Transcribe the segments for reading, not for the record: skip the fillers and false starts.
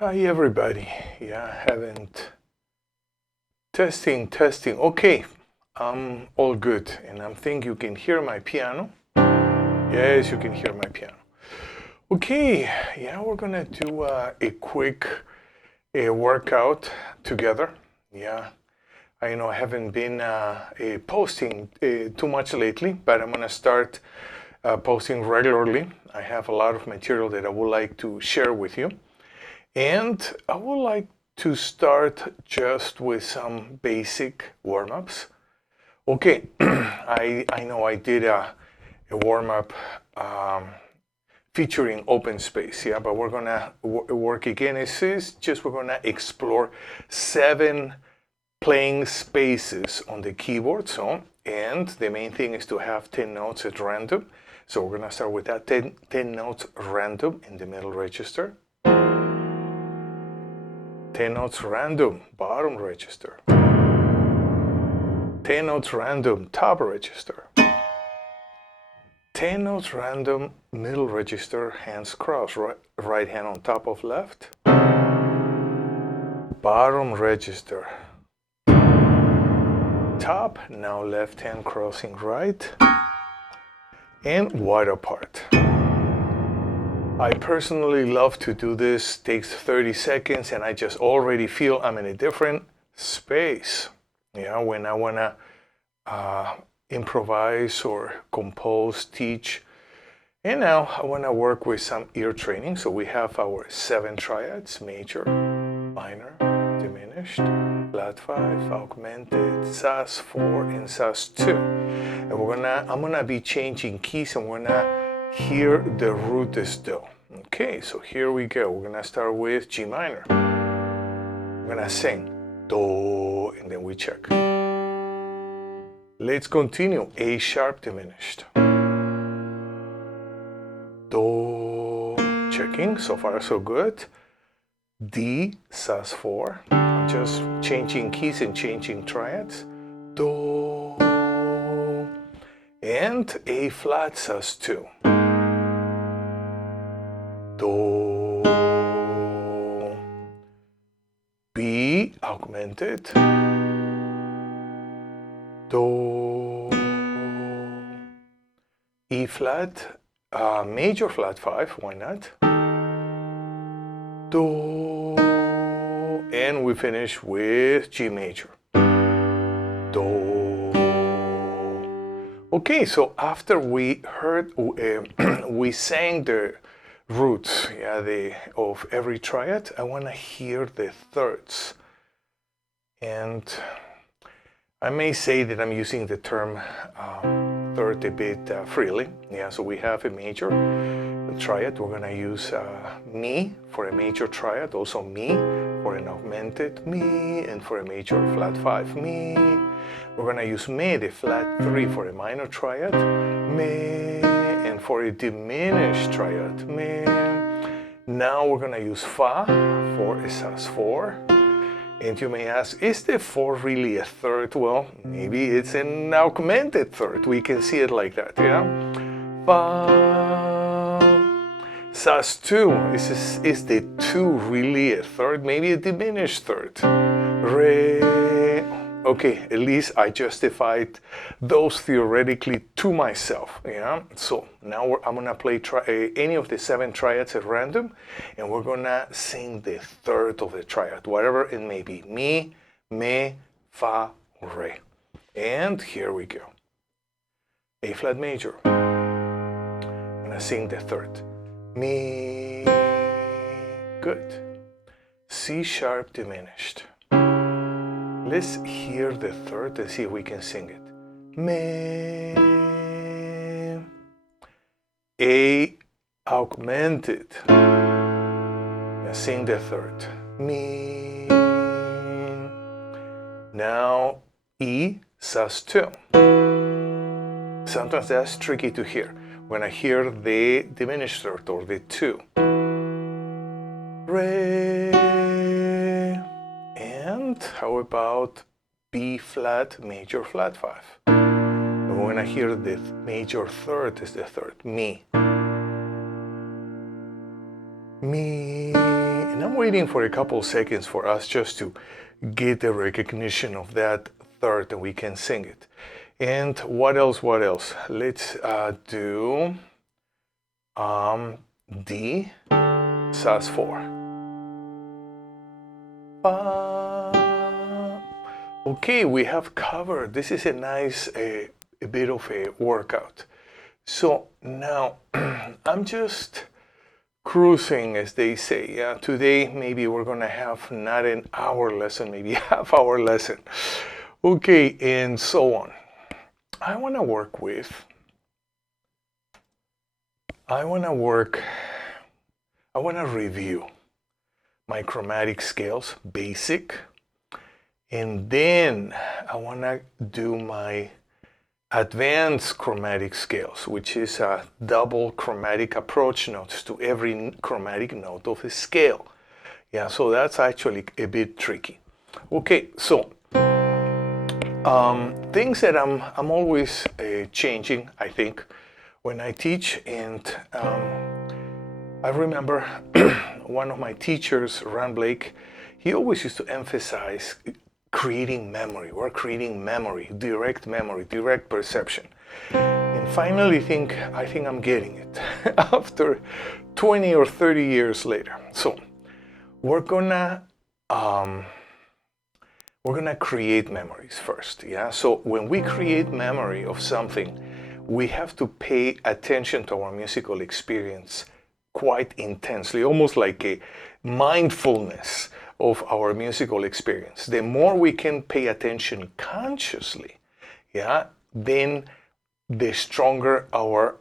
Hi everybody. Yeah, haven't testing. Okay, I'm all good, and I think you can hear my piano. Yes, you can hear my piano. Okay, yeah, we're gonna do a quick workout together. Yeah, I know I haven't been posting too much lately, but I'm gonna start posting regularly. I have a lot of material that I would like to share with you. And I would like to start just with some basic warm-ups. Okay, I know I did a warm-up featuring open space, yeah, but we're gonna work again. We're gonna explore 7 playing spaces on the keyboard. So, and the main thing is to have 10 notes at random. So we're gonna start with that 10 notes random in the middle register. 10 notes random, bottom register. 10 notes random, top register. 10 notes random, middle register, hands crossed, right hand on top of left. Bottom register. Top, now left hand crossing right. And wide apart. I personally love to do this. Takes 30 seconds and I just already feel I'm in a different space. Yeah, when I wanna improvise or compose, teach. And now I wanna work with some ear training. So we have our 7 triads: major, minor, diminished, flat 5, augmented, sus4, and sus2. And I'm gonna be changing keys, and we're gonna hear the root is do. Okay, so here we go. We're gonna start with G minor. We're gonna sing do, and then we check. Let's continue. A sharp diminished. Do, checking. So far so good. D sus4. I'm just changing keys and changing triads. Do, and A flat sus2. Do, B augmented, do, E flat, major flat 5, why not? Do, and we finish with G major. Do. Okay, so after we heard, we sang the roots, yeah, of every triad, I want to hear the thirds. And I may say that I'm using the term third a bit freely. Yeah, so we have a major triad. We're going to use mi for a major triad, also mi for an augmented mi, and for a major flat 5 mi. We're going to use me, the flat 3, for a minor triad, me, and for a diminished triad, me. Now we're going to use fa for a sus4. And you may ask, is the 4 really a third? Well, maybe it's an augmented third. We can see it like that, yeah? Fa, sus2, is the 2 really a third? Maybe a diminished third. Re, okay, at least I justified those theoretically to myself, yeah? So now I'm gonna play any of the 7 triads at random, and we're gonna sing the third of the triad, whatever it may be. Mi, me, fa, re. And here we go. A flat major. I'm gonna sing the third. Mi, good. C sharp diminished. Let's hear the third and see if we can sing it. Me, A augmented. Now sing the third. Mi. Now E sus2. Sometimes that's tricky to hear. When I hear the diminished third or the 2. Re. And how about B flat major flat 5? And when I hear the major third is the third, mi. Mi, and I'm waiting for a couple seconds for us just to get the recognition of that third and we can sing it. And what else? Let's do D, sus4. Okay, we have covered. This is a nice, a bit of a workout. So now I'm just cruising, as they say. Yeah, today maybe we're gonna have not an hour lesson, maybe half-hour lesson. Okay, and so on. I wanna review my chromatic scales, basic, and then I wanna do my advanced chromatic scales, which is a double chromatic approach notes to every chromatic note of a scale. Yeah, so that's actually a bit tricky. Okay, so things that I'm always changing, I think, when I teach, and I remember one of my teachers, Ron Blake, he always used to emphasize creating memory. We're creating memory, direct perception. And finally, I think I'm getting it after 20 or 30 years later. So we're gonna create memories first. Yeah. So when we create memory of something, we have to pay attention to our musical experience quite intensely, almost like a mindfulness of our musical experience. The more we can pay attention consciously, yeah, then the stronger our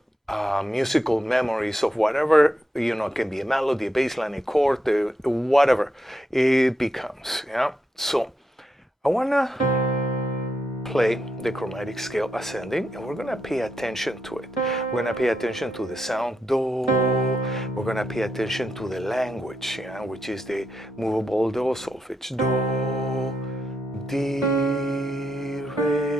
musical memories of whatever, can be a melody, a bass line, a chord, whatever it becomes. Yeah. So I wanna play the chromatic scale ascending, and we're gonna pay attention to it. We're gonna pay attention to the sound do. We're gonna pay attention to the language, yeah, which is the movable do solfege. Do, di, re,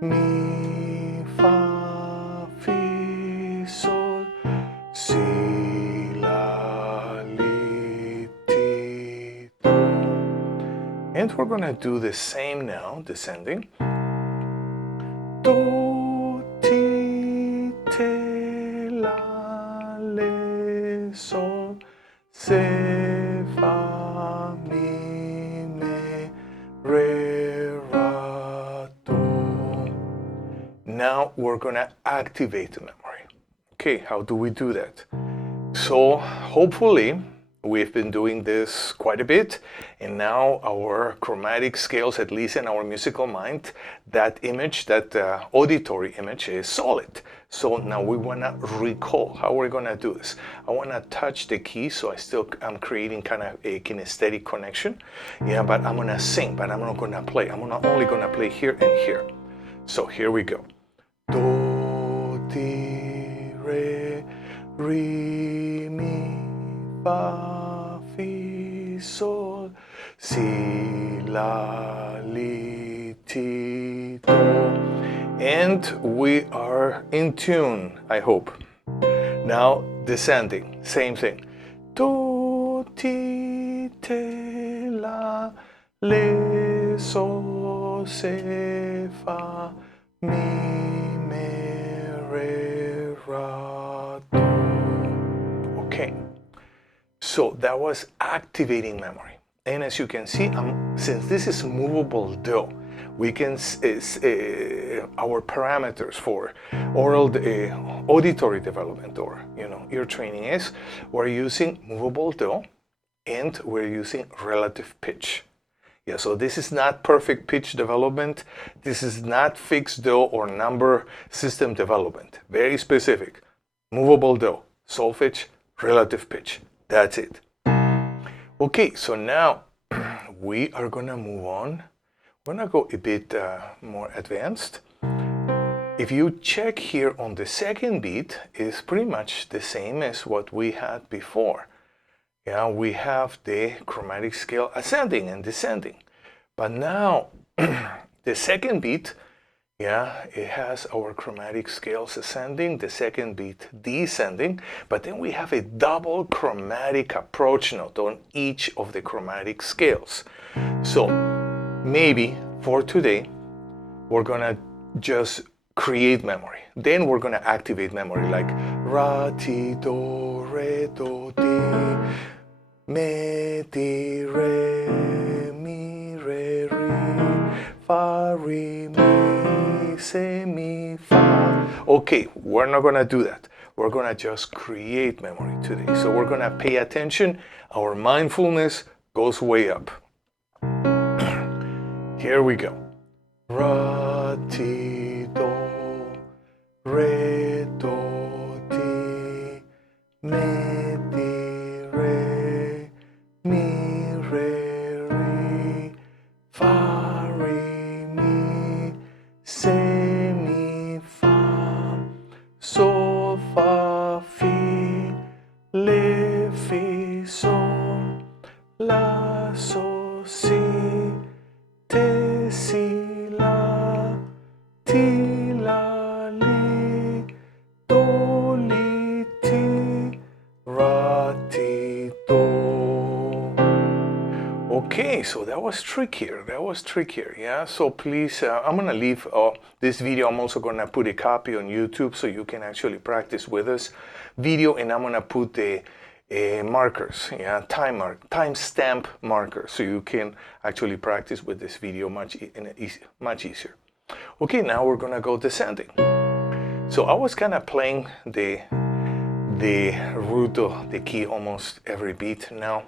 mi, fa, fi, sol, si, la, li, ti, do. And we're gonna do the same now, descending. Do, ti, te, la, le, sol, se, fa, mi, me, re, ra, do. Now we're gonna activate the memory. Okay, how do we do that? So hopefully we've been doing this quite a bit, and now our chromatic scales, at least in our musical mind, that image, that auditory image is solid. So now we want to recall how we're going to do this. I want to touch the key, so I'm creating kind of a kinesthetic connection. Yeah, but I'm going to sing, but I'm not going to play. I'm only going to play here and here. So here we go. Do, di, re, mi, fa, fi, sol, si, la, li, ti, do. And we are in tune, I hope. Now descending, same thing. Do, ti, te, la, le, sol, se, fa, mi, me, re, ra, do. Okay. So that was activating memory. And as you can see, since this is movable do, we can, our parameters for oral auditory development or ear training is, we're using movable do and we're using relative pitch. Yeah, so this is not perfect pitch development. This is not fixed do or number system development. Very specific. Movable do, solfege, relative pitch. That's it. Okay, so now we are gonna move on. We're gonna go a bit more advanced. If you check here on the second beat, it's pretty much the same as what we had before. Yeah, we have the chromatic scale ascending and descending. But now the second beat, Yeah, it has our chromatic scales ascending, the second beat descending, but then we have a double chromatic approach note on each of the chromatic scales. So maybe for today, we're gonna just create memory. Then we're gonna activate memory, like ra, ti, do, re, do, ti, me, ti, re, mi, re, re, fa, re, mi, se, mi, fa. Okay, we're not gonna do that. We're gonna just create memory today. So we're gonna pay attention. Our mindfulness goes way up. Here we go. Ra, ti, do, re, do, ti, me, ti, re, mi, re, re, fa, re, mi, se, mi, fa, sol, fa, fi, le, fi, sol, la, sol, si, te, si, la, ti, la, li, do, li, ti, ra, ti, do. Okay, so that was trickier. Yeah. So please, I'm gonna leave this video. I'm also gonna put a copy on YouTube so you can actually practice with us video, and I'm gonna put the markers, yeah, time stamp markers, so you can actually practice with this video much easier. Okay, now we're gonna go descending. So I was kind of playing the root of the key almost every beat. Now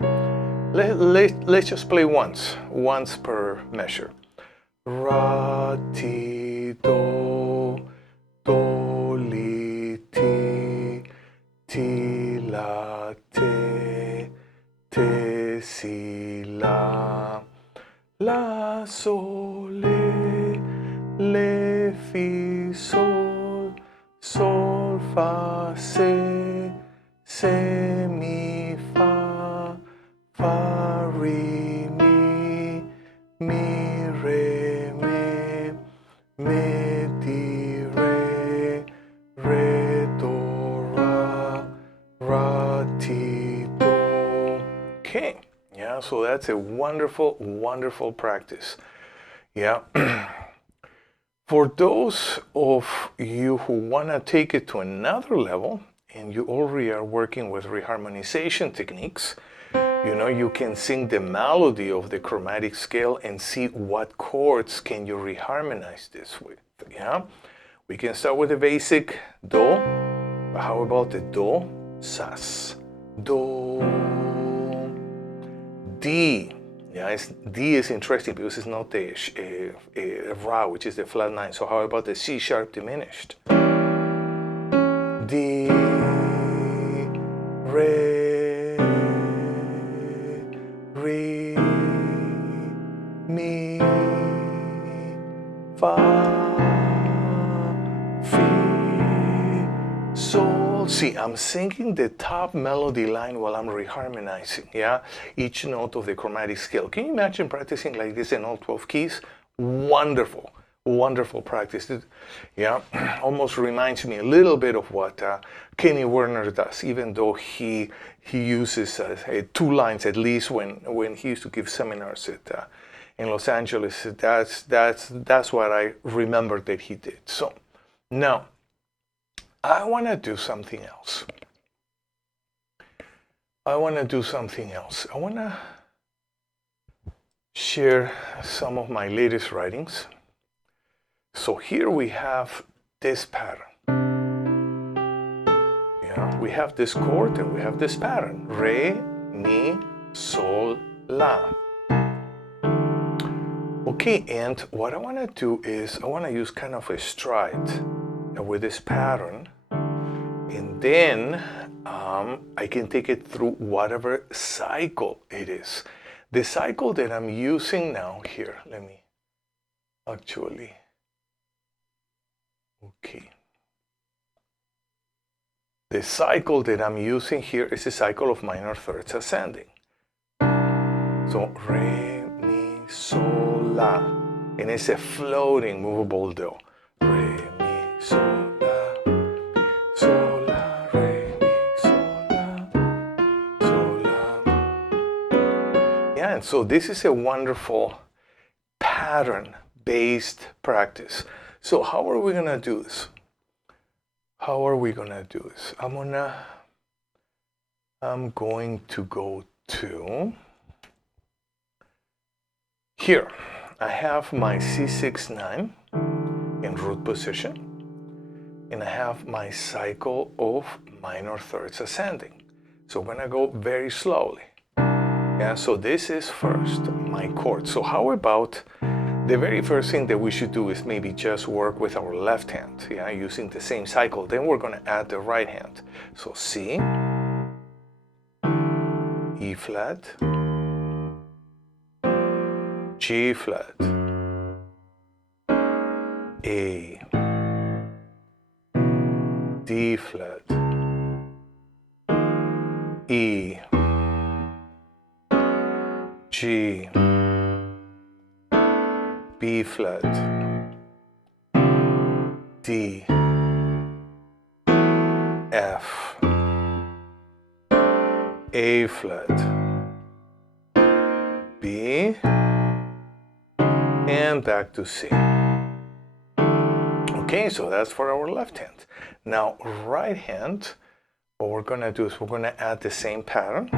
let's just play once per measure. Ra, ti, do, do, li, ti, ti, la, te, te, si, la, la, sol, le, fi, sol, sol, fa, se, mi, fa, fa, re, mi, re, me, ti, re, do, ra, ti, do. Okay, yeah, so that's a wonderful practice. Yeah. For those of you who want to take it to another level, and you already are working with reharmonization techniques, you know, you can sing the melody of the chromatic scale and see what chords can you reharmonize this with. Yeah, we can start with the basic do, but how about the do, sas, do, D. Yeah, D is interesting because it's not a Ra, which is the flat 9. So how about the C sharp diminished? D, re, re, mi, fa, fi, sol. See, I'm singing the top melody line while I'm reharmonizing, yeah? Each note of the chromatic scale. Can you imagine practicing like this in all 12 keys? Wonderful practice. Yeah, almost reminds me a little bit of what Kenny Werner does, even though he uses 2 lines at least when he used to give seminars in Los Angeles. That's what I remember that he did. So now I want to do something else. I want to share some of my latest writings. So here we have this pattern. Yeah, we have this chord and we have this pattern. Re, mi, sol, la. Okay, and what I want to do is I want to use kind of a stride with this pattern, and then I can take it through whatever cycle it is. The cycle that I'm using now here, let me actually, okay. The cycle that I'm using here is the cycle of minor thirds ascending. So re, mi, sol, la, and it's a floating movable do. So this is a wonderful pattern-based practice. So how are we gonna do this? How are we gonna do this? I'm going to go to here. I have my C69 in root position, and I have my cycle of minor thirds ascending. So I'm gonna go very slowly. Yeah, so this is first my chord. So how about the very first thing that we should do is maybe just work with our left hand, yeah, using the same cycle. Then we're gonna add the right hand. So C, E flat, G flat, A, D flat, E, G, B flat, D, F, A flat, B, and back to C. Okay, so that's for our left hand. Now, right hand, what we're gonna do is we're gonna add the same pattern,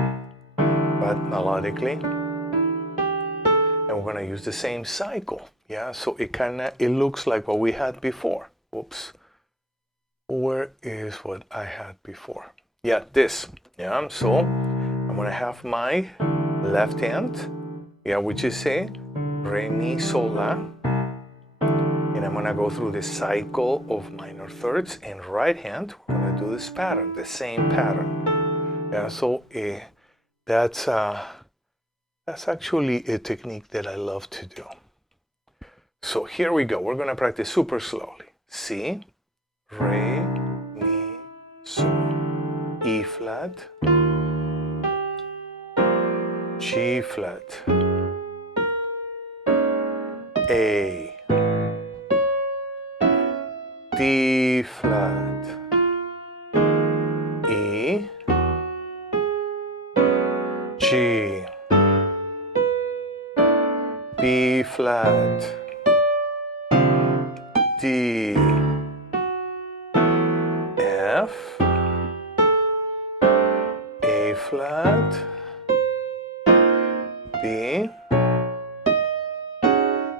but melodically, and we're gonna use the same cycle. Yeah, so it looks like what we had before. Oops, where is what I had before? Yeah, this. Yeah, so I'm gonna have my left hand, yeah, which is a Re, Mi, Sol, La. And I'm gonna go through the cycle of minor thirds, and right hand, we're gonna do this pattern, the same pattern. Yeah, so that's actually a technique that I love to do. So here we go, we're gonna practice super slowly. C, Re, Mi, Sol, E flat, G flat, A, D flat, E, G, B flat, D, F, A flat, B,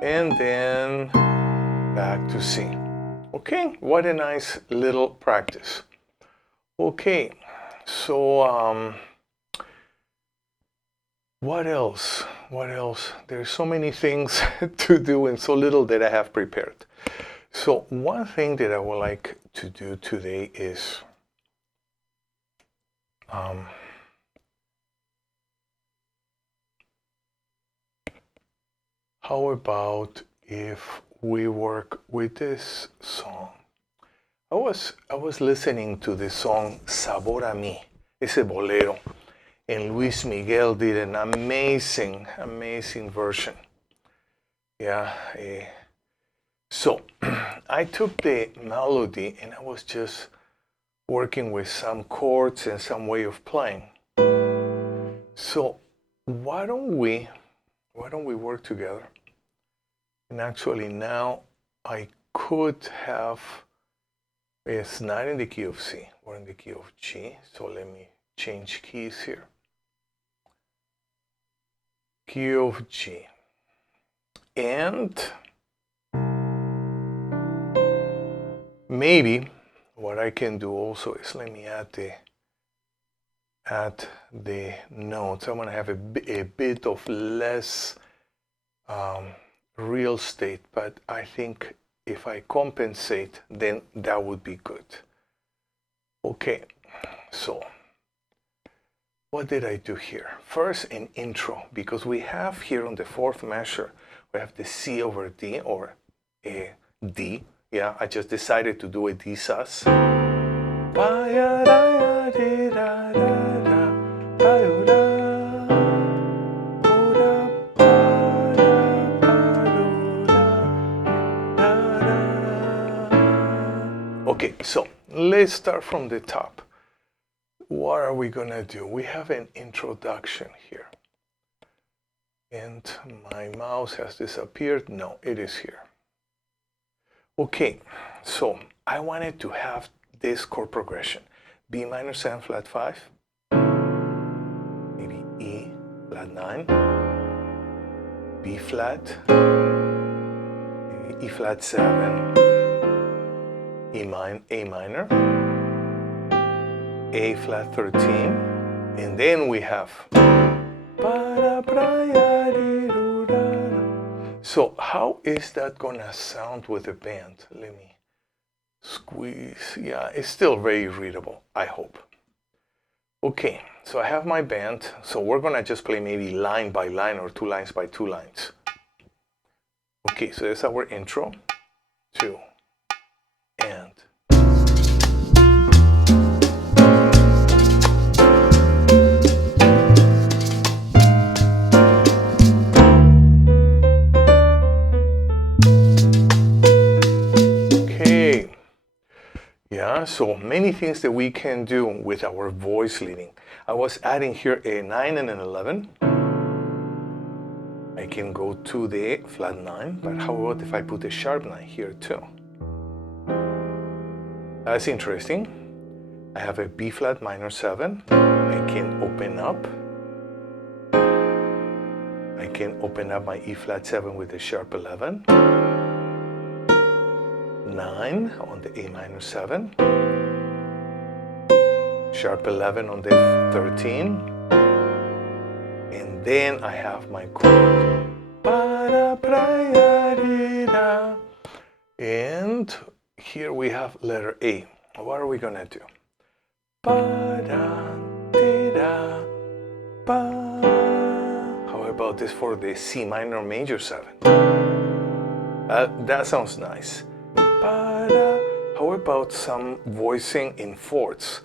and then back to C. Okay, what a nice little practice. Okay, so what else? What else? There's so many things to do and so little that I have prepared. So one thing that I would like to do today is how about if we work with this song? I was listening to the song Sabor a mí, ese bolero, and Luis Miguel did an amazing version. Yeah, so I took the melody and I was just working with some chords and some way of playing. So why don't we work together? And actually now I could have, it's not in the key of C, we're in the key of G, so let me change keys here. Key of G. And maybe what I can do also is let me add the notes. I'm going to have a bit of less real estate, but I think if I compensate, then that would be good. Okay, so what did I do here? First, an intro, because we have here on the fourth measure, we have the C over D, or a D. Yeah, I just decided to do a D sus. Okay, so let's start from the top. What are we gonna do? We have an introduction here. And my mouse has disappeared. No, it is here. Okay, so I wanted to have this chord progression. B minor 7 flat 5, maybe E flat 9, B flat, maybe E flat 7, A minor, A flat 13, and then we have. So how is that gonna sound with the band? Let me squeeze. Yeah, it's still very readable, I hope. Okay, so I have my band. So we're gonna just play maybe line by line or 2 lines by 2 lines. Okay, so that's our intro. 2 and. Yeah, so many things that we can do with our voice leading. I was adding here a 9 and an 11. I can go to the flat 9, but how about if I put a sharp 9 here too? That's interesting. I have a B flat minor 7. I can open up. I can open up my E flat 7 with a sharp 11. 9 on the A minor 7, sharp 11 on the 13, and then I have my chord. And here we have letter A. What are we gonna do? How about this for the C minor major 7? That sounds nice. How about some voicing in fourths?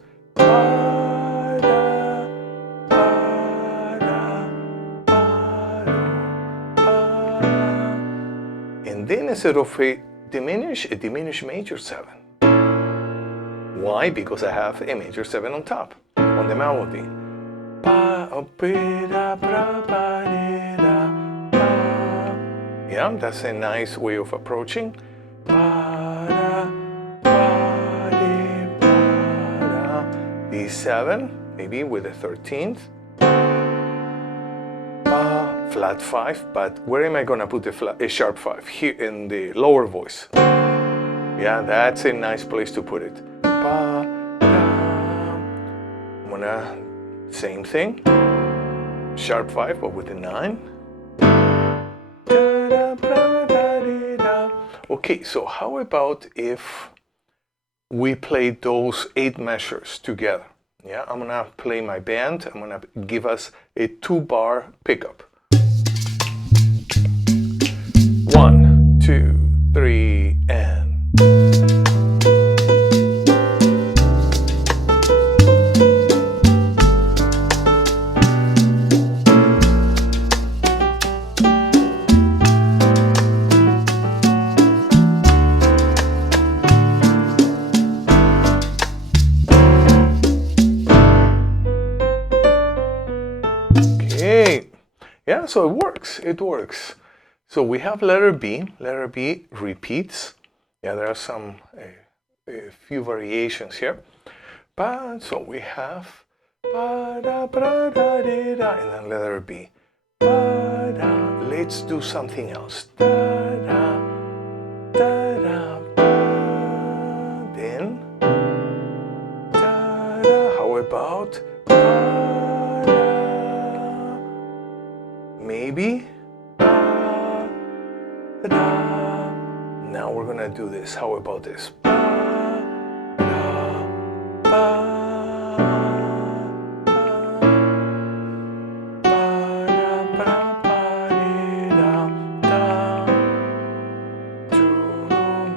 And then instead of a diminished major 7. Why? Because I have a major 7 on top, on the melody. Yeah, that's a nice way of approaching. D7, maybe with a 13th. Flat 5, but where am I gonna put a sharp 5? Here in the lower voice. Yeah, that's a nice place to put it. I'm gonna, same thing. Sharp 5, but with a 9. Okay, so how about if we play those 8 measures together? Yeah, I'm gonna play my band. I'm gonna give us a 2-bar pickup. 1, 2, 3, and. Yeah, so it works. So we have letter B repeats. Yeah, there are some, a few variations here. But, so we have, and then letter B. Let's do something else. Then, how about, maybe. Now we're gonna do this. How about this?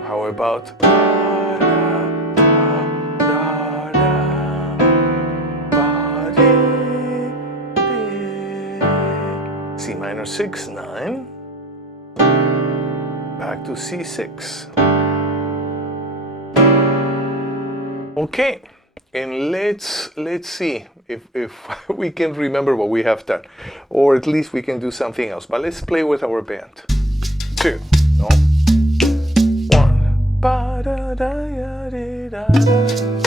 How about? C minor 6, 9, back to C6. Okay, and let's see. if we can remember what we have done, or at least we can do something else. But let's play with our band. 2, no, 1. Ba da da ya di da da.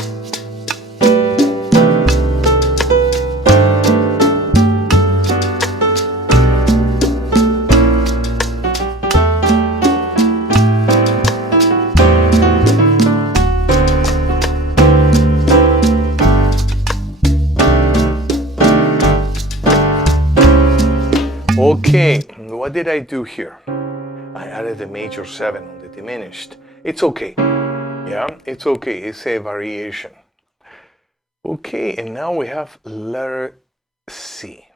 Okay, what did I do here? I added the major 7 on the diminished. It's okay. Yeah, it's okay. It's a variation. Okay, and now we have letter C.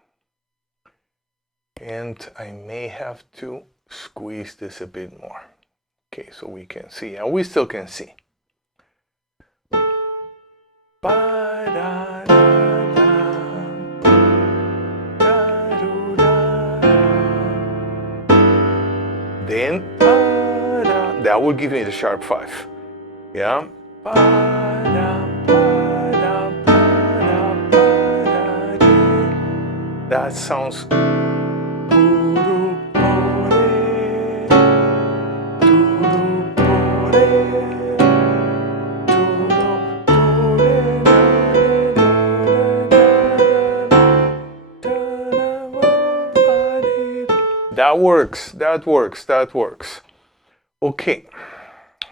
And I may have to squeeze this a bit more. Okay, so we can see, and we still can see. Then that will give me the sharp 5. Yeah. That sounds. That works, that works, that works. Okay,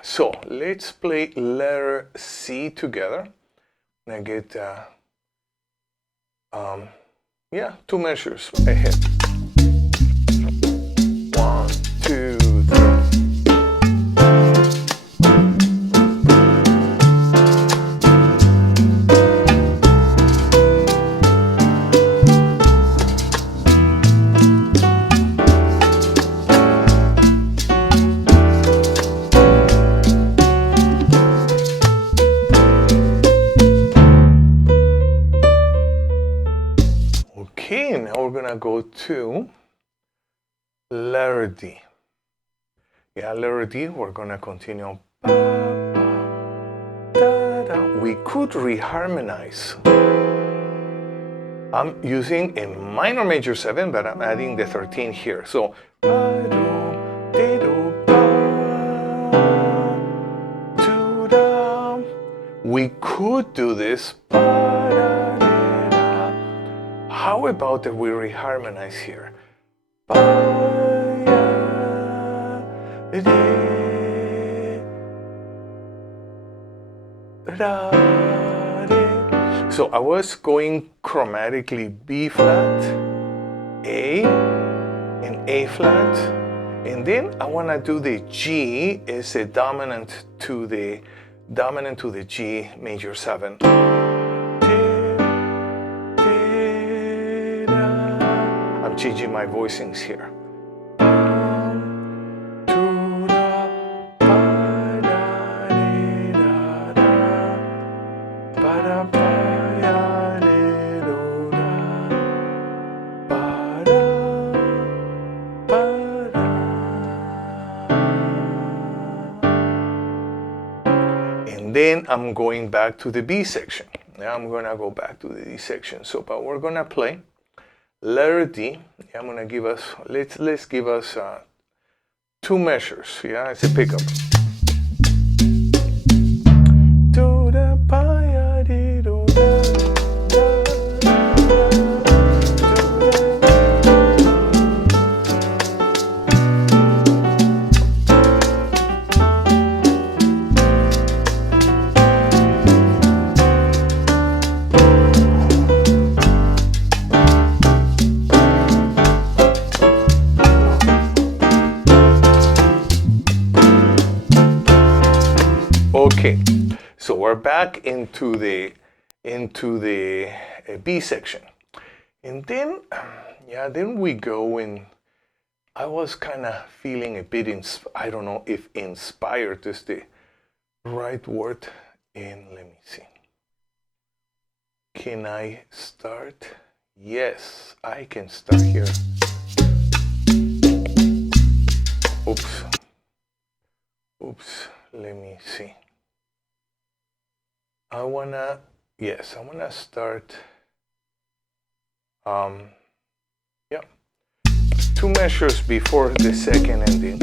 so let's play letter C together. I get, yeah, 2 measures ahead. 1, 2, 3. Okay, now we're gonna go to letter D. Yeah, letter D, we're gonna continue. We could reharmonize. I'm using a minor major 7, but I'm adding the 13 here. So, we could do this. How about that we reharmonize here? So I was going chromatically B flat, A, and A flat, and then I want to do the G as a dominant to the G major 7. I'm changing my voicings here. And then I'm going back to the B section. Now I'm gonna go back to the D section. So, but we're gonna play letter D. Yeah, I'm gonna give us, let's give us 2 measures. Yeah, it's a pickup. Okay, so we're back into the B section, and then yeah, then we go in. I was kind of feeling a bit I don't know if inspired is the right word. And let me see. Can I start? Yes, I can start here. Oops. Let me see. I wanna start Yeah, 2 measures before the second ending.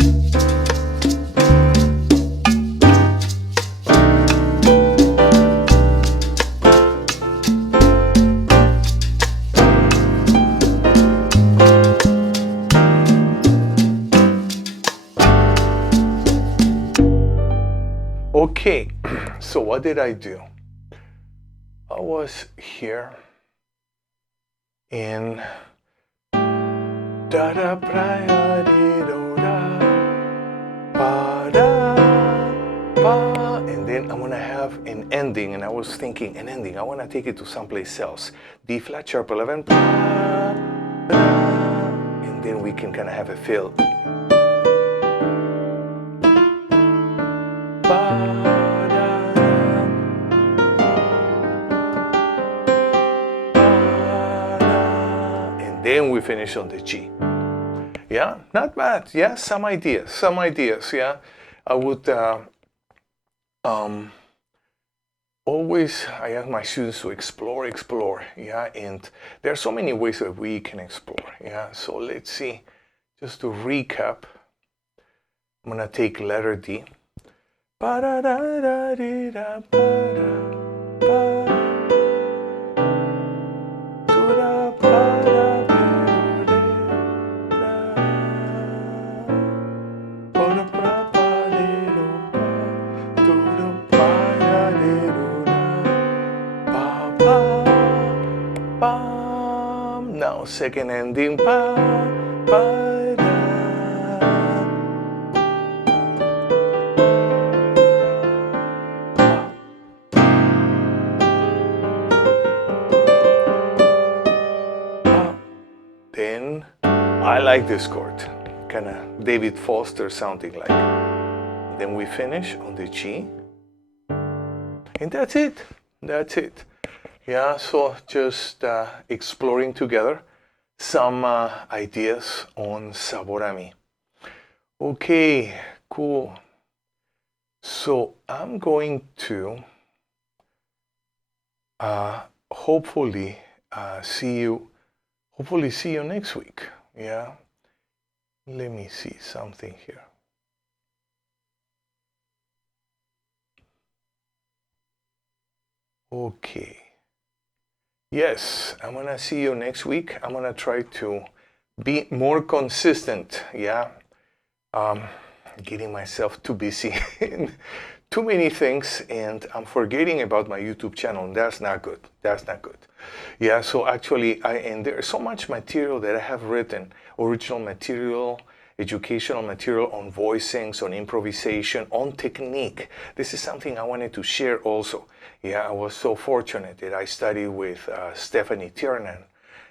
Okay, so what did I do? I was here in da da praia di do da ba da ba, and then I'm gonna have an ending, and I was thinking an ending. I wanna take it to someplace else. D flat sharp 11, ba, da, and then we can kind of have a fill. Then we finish on the G. Yeah, not bad. Yeah, some ideas. Yeah, I would always, I ask my students to explore. Yeah, and there are so many ways that we can explore. Yeah, so let's see. Just to recap, I'm gonna take letter D. Now second ending, pa, pa, da. Then I like this chord, kind of David Foster sounding like. Then we finish on the G, and that's it. Yeah, so just exploring together some ideas on Sabor a mí. Okay, cool. So I'm going to hopefully see you next week. Yeah, let me see something here. Okay. Yes, I'm gonna see you next week. I'm gonna try to be more consistent. Yeah, getting myself too busy in too many things, and I'm forgetting about my YouTube channel. And that's not good. Yeah, so actually, and there's so much material that I have written, original material, educational material on voicings, on improvisation, on technique. This is something I wanted to share also. Yeah, I was so fortunate that I studied with Stephanie Tiernan,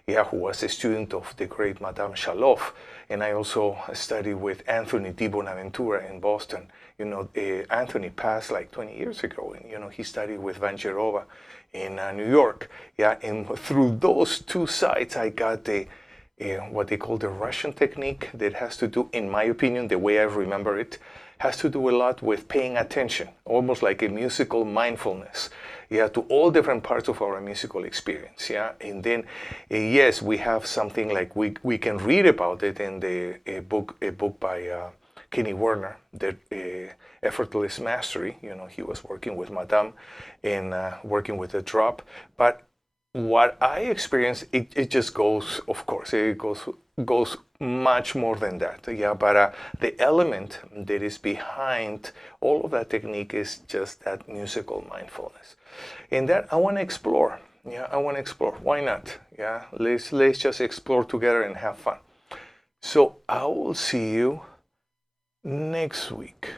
yeah, who was a student of the great Madame Chaloff, and I also studied with Anthony Di Bonaventura in Boston. You know, Anthony passed like 20 years ago, and you know, he studied with Vangerova in New York. Yeah, and through those two sites, I got the what they call the Russian technique that has to do, in my opinion, the way I remember it, has to do a lot with paying attention, almost like a musical mindfulness, yeah, to all different parts of our musical experience, yeah. And then, yes, we have something like we can read about it in a book by Kenny Werner, the Effortless Mastery. You know, he was working with Madame and working with the drop, but what I experienced, it just goes, of course, it goes much more than that. Yeah, but the element that is behind all of that technique is just that musical mindfulness. And that I want to explore. Yeah, I want to explore. Why not? Yeah, let's just explore together and have fun. So I will see you next week.